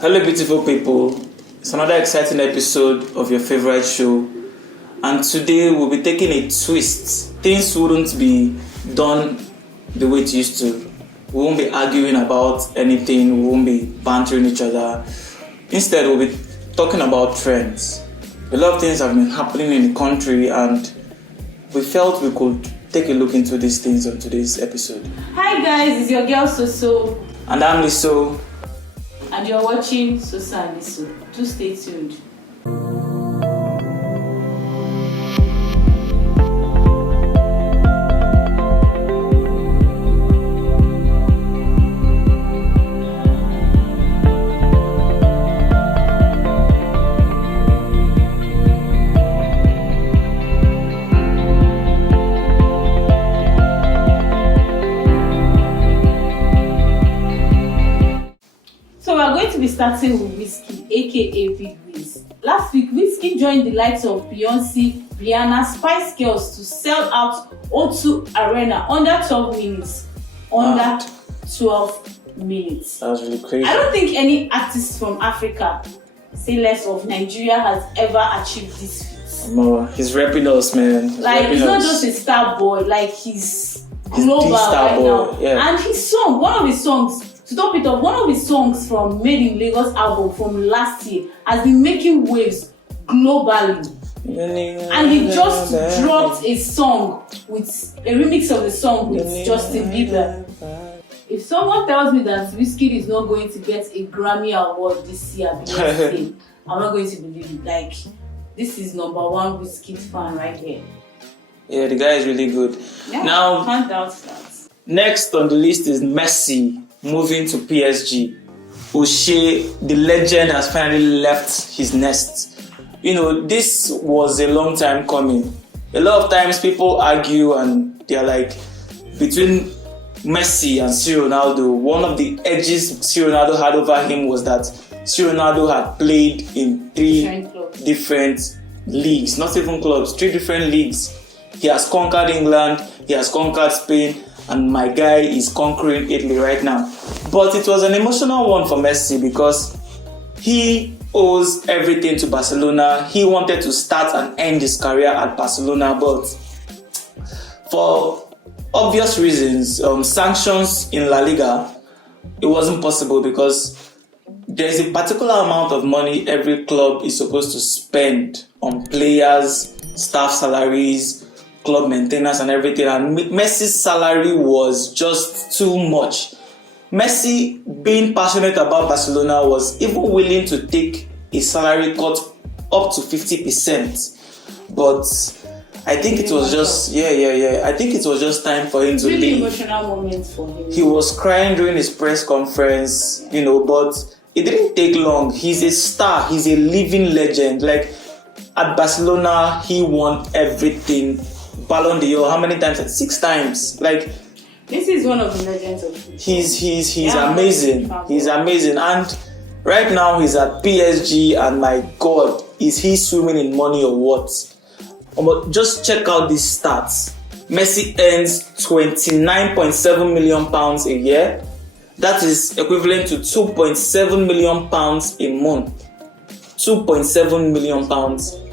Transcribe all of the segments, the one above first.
Hello, beautiful people. It's another exciting episode of your favorite show, and today we'll be taking a twist. Things wouldn't be done the way it used to. We won't be arguing about anything, we won't be bantering each other. Instead, we'll be talking about trends. A lot of things have been happening in the country, and we felt we could take a look into these things on today's episode. Hi guys, it's your girl Soso. And I'm Liso. And you're watching Soso Liso. Do stay tuned. To be starting with Wizkid, aka Big Wiz. Last week, Wizkid joined the likes of Beyonce, Rihanna, Spice Girls to sell out O2 Arena under 12 minutes. Under 12 minutes. That was really crazy. I don't think any artist from Africa, say less of Nigeria, has ever achieved this feat. He's repping us, man. He's not just a star boy, like he's global right now. Yeah. And his song, one of his songs, to top it off, one of his songs from Made in Lagos album from last year has been making waves globally. And he just dropped a song with a remix of the song with Justin Bieber. If someone tells me that Wizkid is not going to get a Grammy award this year, I'm not going to believe it. Like, this is number one Wizkid fan right here. Yeah, the guy is really good. Yeah, now, can't doubt that. Next on the list is Messi moving to PSG. O'Shea, the legend, has finally left his nest. You know, this was a long time coming. A lot of times people argue and they're like, between Messi and C. Ronaldo, one of the edges C. Ronaldo had over him was that C. Ronaldo had played in three different leagues, not even clubs, 3 different leagues. He has conquered England, he has conquered Spain, and my guy is conquering Italy right now. But it was an emotional one for Messi because he owes everything to Barcelona. He wanted to start and end his career at Barcelona, but for obvious reasons, sanctions in La Liga, it wasn't possible because there's a particular amount of money every club is supposed to spend on players, staff salaries, club maintenance and everything, and Messi's salary was just too much. Messi, being passionate about Barcelona, was even willing to take a salary cut up to 50%, but I think it was just I think it was just time for him to leave. Really emotional moment for him. He was crying during his press conference, but it didn't take long. He's a star, he's a living legend. Like, at Barcelona, he won everything. Ballon d'Or, how many times? 6 times. Like, this is one of the legends of football. He's amazing. He's amazing. And right now he's at PSG, and my God, is he swimming in money or what? Just check out these stats. Messi earns £29.7 million a year. That is equivalent to £2.7 million a month. £2.7 million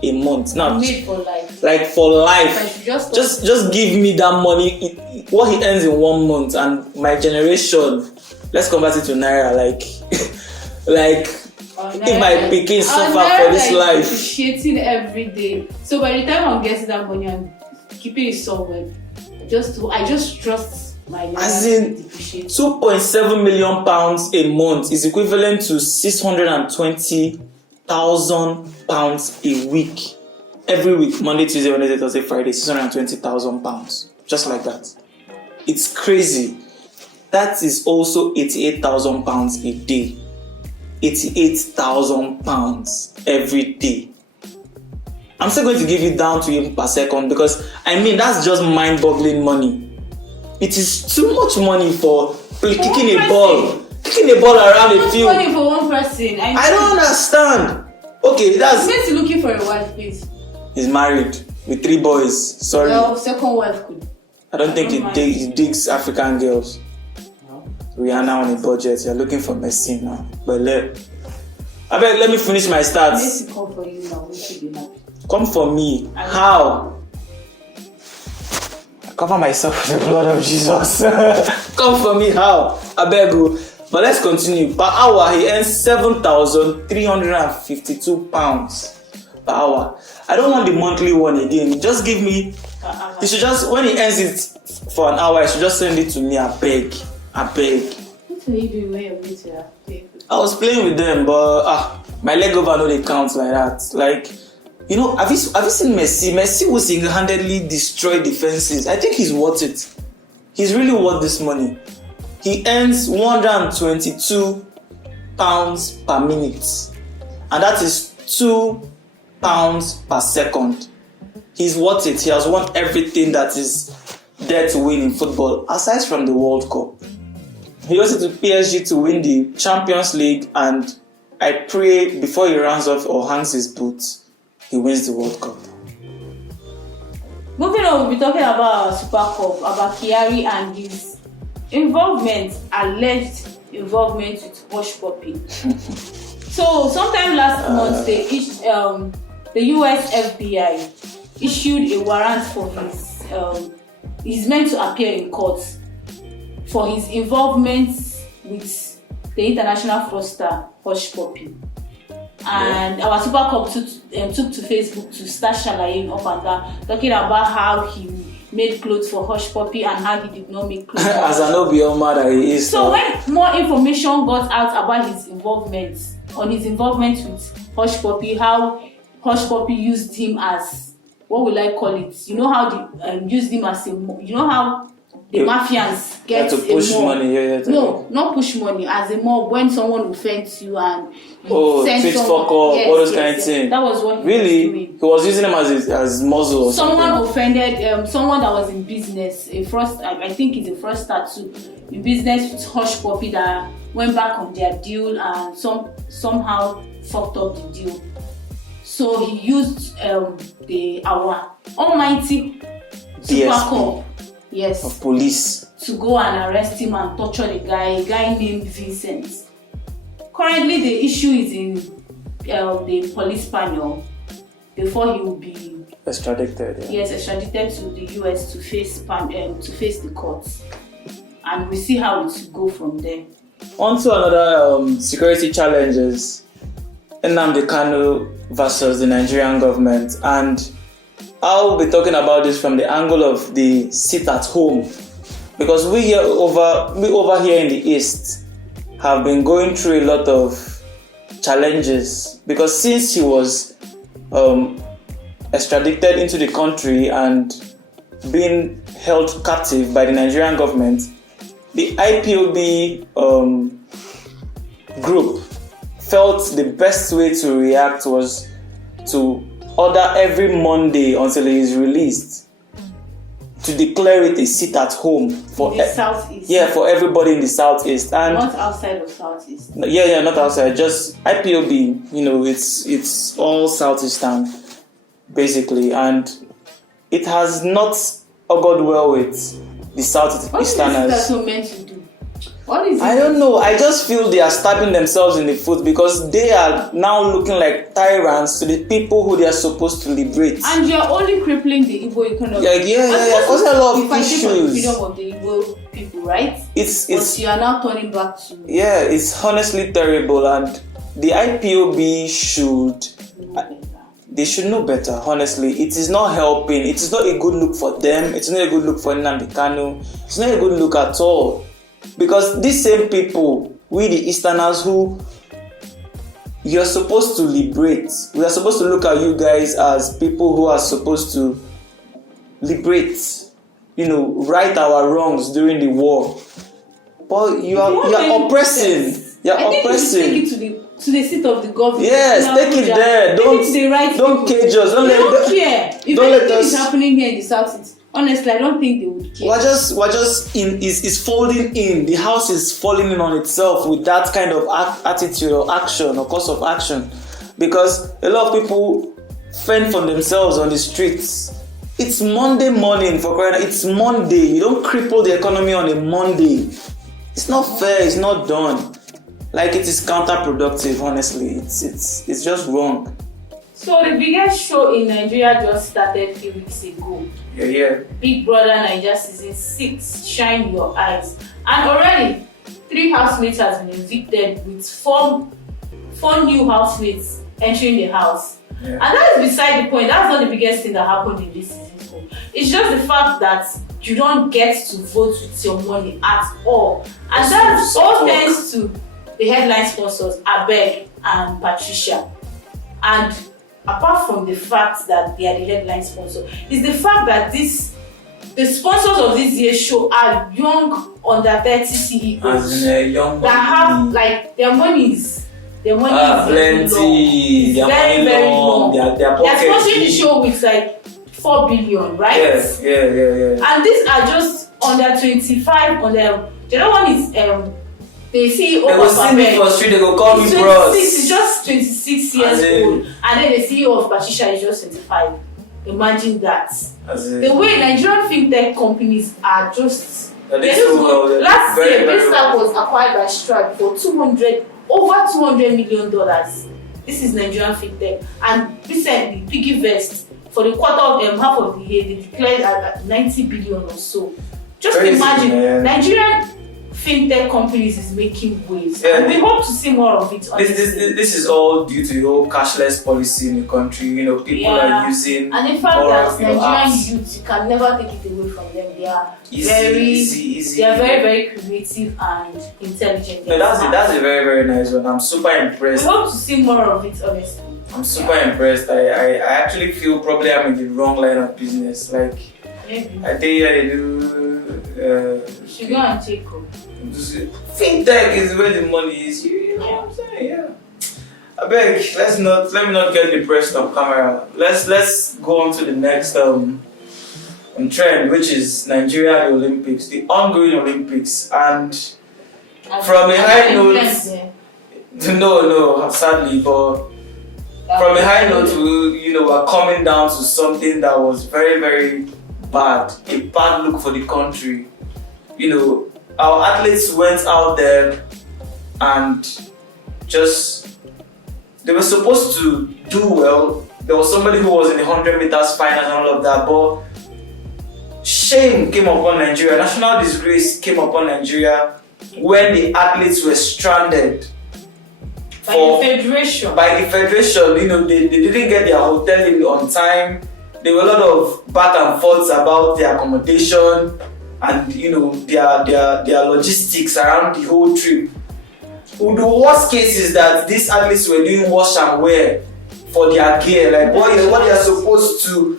a month. Now, made for life. Like, for life. Just give me that money. What he earns in 1 month, and my generation, let's convert it to Naira. If my pikin suffer for this life. Appreciating every day. So by the time I'm getting that money and keeping it somewhere, I just trust my Naira. As in, £2.7 million a month is equivalent to £620,000 a week. Every week, Monday, Tuesday, Wednesday, Thursday, Friday, £620,000. Just like that. It's crazy. That is also £88,000 a day. £88,000 every day. I'm still going to give it down to you per second because, that's just mind-boggling money. It is too much money for kicking a ball around a field. Money for one person. I don't understand. Okay, that's. Messi looking for a wife, please. He's married with 3 boys. Sorry. Well, second wife could. I don't think he digs African girls. No. Rihanna on a budget. You're looking for Messi now. But I beg, let me finish my stats. Messi come for you now. We should be happy. Come for me. How? I cover myself with the blood of Jesus. Come for me. How? I beg you. But let's continue. Per hour, he earns £7,352 per hour. I don't want the monthly one again. Just give me. He should just, when he earns it for an hour, he should just send it to me. I beg. What are you doing when you're with your playing? I was playing with them, but my leg over no they count like that. Like, you know, have you seen Messi? Messi will single-handedly destroy defenses. I think he's worth it. He's really worth this money. He earns £122 per minute, and that is £2 per second. He's worth it. He has won everything that is there to win in football, aside from the World Cup. He also took PSG to win the Champions League, and I pray before he runs off or hangs his boots, he wins the World Cup. Moving on, we'll be talking about our Super Cup, Abba Kyari and his alleged involvement with Hushpuppi. So, sometime last month, the US FBI issued a warrant for he's meant to appear in court for his involvement with the international fraudster Hushpuppi. And our Super Cup took to Facebook to start shalaing up and down, talking about how he made clothes for Hushpuppi and how he did not make clothes. As I know beyond that he is. So when more information got out about his involvement with Hushpuppi, how Hushpuppi used him as, what will I call it? You know how they used him as how the mafians get to push money. No, not push money. As a mob, when someone offends you and fit fuck up, all those kind of things. That was what he was doing. He was using them as muzzle or someone something. Offended someone that was in business, I think he's a fraudster too, in business with Hushpuppi, that went back on their deal and somehow fucked up the deal. So he used our almighty Super Cup, yes, of police, to go and arrest him and torture a guy named Vincent. Currently, the issue is in the police panel before he will be extradited. Yeah. Yes, extradited to the US to face the courts, and we see how it will go from there. On to another security challenges: Nnamdi Kanu versus the Nigerian government, and I'll be talking about this from the angle of the sit at home, because we over here in the East have been going through a lot of challenges, because since he was extradited into the country and being held captive by the Nigerian government, the IPOB group felt the best way to react was to order every Monday until he is released to declare it a sit at home for the Southeast. Yeah, for everybody in the Southeast, and not outside of Southeast. Yeah, not outside. Just IPOB. You know, it's all Southeastern basically, and it has not augured well with the Southeasterners. What is that so meant to do? What is it? I don't know. I just feel they are stabbing themselves in the foot, because they are now looking like tyrants to the people who they are supposed to liberate. And you are only crippling the Igbo economy. Yeah. Because a lot of issues. For the freedom of the Igbo people, right? But you are now turning back to. Yeah, it's honestly terrible, and the IPOB should. They should know better. Honestly, it is not helping. It is not a good look for them. It's not a good look for Nnamdi Kanu. It's not a good look at all. Because these same people, we the Easterners who you're supposed to liberate, we are supposed to look at you guys as people who are supposed to liberate, right our wrongs during the war. But you are oppressing. You are oppressing. Take it to the seat of the government. Yes, take it there. Don't cage us. Don't care. If anything is happening here in the South, honestly, I don't think they would care. We're just is folding in. The house is falling in on itself with that kind of attitude or action or course of action, because a lot of people fend for themselves on the streets. It's Monday morning for crying. It's Monday. You don't cripple the economy on a Monday. It's not fair. It's not done. Like, it is counterproductive, honestly. It's just wrong. So the biggest show in Nigeria just started a few weeks ago. Yeah. Big Brother Naija season 6, Shine Your Eyes. And already 3 housemates has been evicted with 4 new housemates entering the house. Yeah. And that is beside the point. That's not the biggest thing that happened in this season. It's just the fact that you don't get to vote with your money at all. And that all thanks to the headline sponsors, Abba and Patricia. And apart from the fact that they are the headline sponsor, is the fact that the sponsors of this year's show are young under 30 CEOs. As in a young that have like their money is plenty. It's very long. Their They're sponsoring the show with like 4 billion, right? Yes, yeah. And these are just under 25. The other one is the CEO they will see me for street, they will call me bros. He's just 26 years old, and then the CEO of Patricia is just 25. Imagine that. The way Nigerian fintech companies are just last year, this app was acquired by Stripe for over $200 million. This is Nigerian fintech, and recently Piggyvest for the quarter of half of the year they declared at 90 billion or so. Just imagine, Nigerian fintech companies is making waves. Yeah, and we hope to see more of it. This is all due to the whole cashless policy in the country. People are using, and the fact that Nigerian youths, you can never take it away from them. They are easy. They are very, very creative and intelligent. No, that's a very, very nice one. I'm super impressed. We hope to see more of it, honestly. I'm super impressed. I actually feel probably I'm in the wrong line of business. Like, maybe. I think I do. Sugar and Chico. Fintech is where the money is. You know what I'm saying? Yeah. I beg, let me not get depressed on camera. Let's go on to the next trend, which is Nigeria, the Olympics, the ongoing Olympics, and from a high note. No, sadly, but from a high note, we're coming down to something that was very, very bad, a bad look for the country. Our athletes went out there and they were supposed to do well. There was somebody who was in the 100 meters final and all of that, but shame came upon Nigeria. National disgrace came upon Nigeria when the athletes were stranded. By the federation. They didn't get their hotel on time. There were a lot of back and forths about their accommodation and their logistics around the whole trip. The worst case is that these athletes were doing wash and wear for their gear, like what they are supposed to.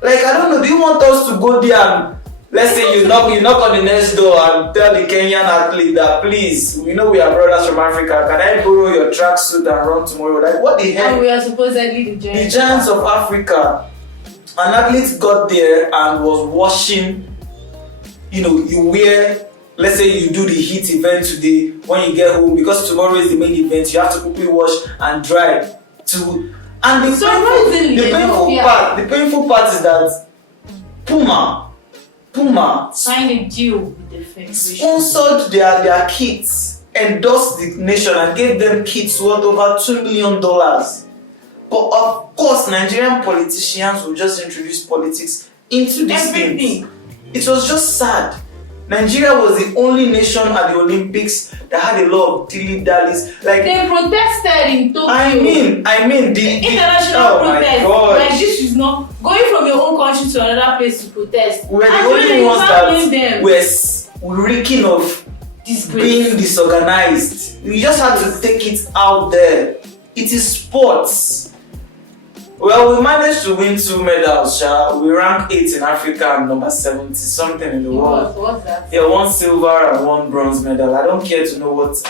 Like, I don't know, do you want us to go there and let's say you knock on the next door and tell the Kenyan athlete that, please, we know we are brothers from Africa, can I borrow your tracksuit and run tomorrow? Like, what the heck? And we are supposedly the giants of Africa. An athlete got there and was washing. You wear, let's say you do the heat event today, when you get home, because tomorrow is the main event, you have to quickly wash and dry. And the painful part is that Puma signed a deal with the federation, sponsored their kits, endorsed the nation and gave them kits worth over $2 million. But of course, Nigerian politicians will just introduce politics into these things. It was just sad. Nigeria was the only nation at the Olympics that had a lot of dilly-dallies. Like, they protested in Tokyo. I mean the international protest. Like, this is not going from your own country to another place to protest. We're the only ones that were reeking of being disorganized. We just had to take it out there. It is sports. Well, we managed to win 2 medals, We ranked 8th in Africa and number 70 something in the world. What's that? Yeah, 1 silver and 1 bronze medal. I don't care to know what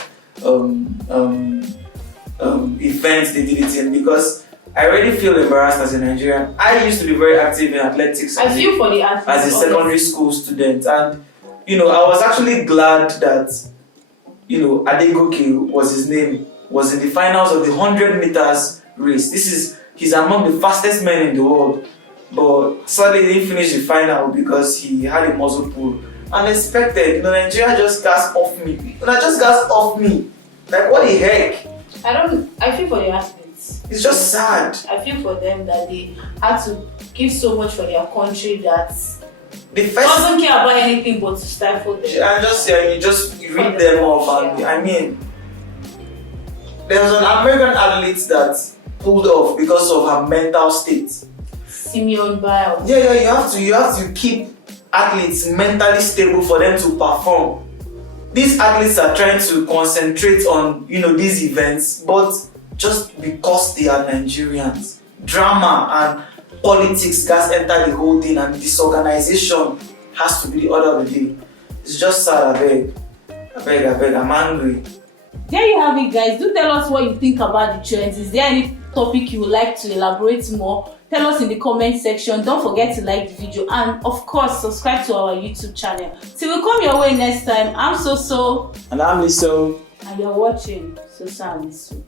events they did it in, because I already feel embarrassed as a Nigerian. I used to be very active in athletics I feel for the athletes as a secondary school student, and I was actually glad that Adegoke was his name, was in the finals of the 100 meters race. He's among the fastest men in the world, but sadly he didn't finish the final because he had a muscle pull. Unexpected, Nigeria just gassed off me. Like, what the heck? I feel for the athletes. It's just sad. I feel for them that they had to give so much for their country that The first doesn't care about anything but to stifle them. I just say, you just read them off, and I mean, there was an American athlete that pulled off because of her mental state. Simeon Biles. Yeah, you have to keep athletes mentally stable for them to perform. These athletes are trying to concentrate on, these events, but just because they are Nigerians, drama and politics gas enter the whole thing, and disorganization has to be the order of the day. It's just sad. I beg, I'm angry. There you have it, guys. Do tell us what you think about the trends. Is there any topic you would like to elaborate more? Tell us in the comment section. Don't forget to like the video, and of course subscribe to our YouTube channel. Till we come your way next time, I'm Soso And I'm Liso. and you're watching Soso Liso.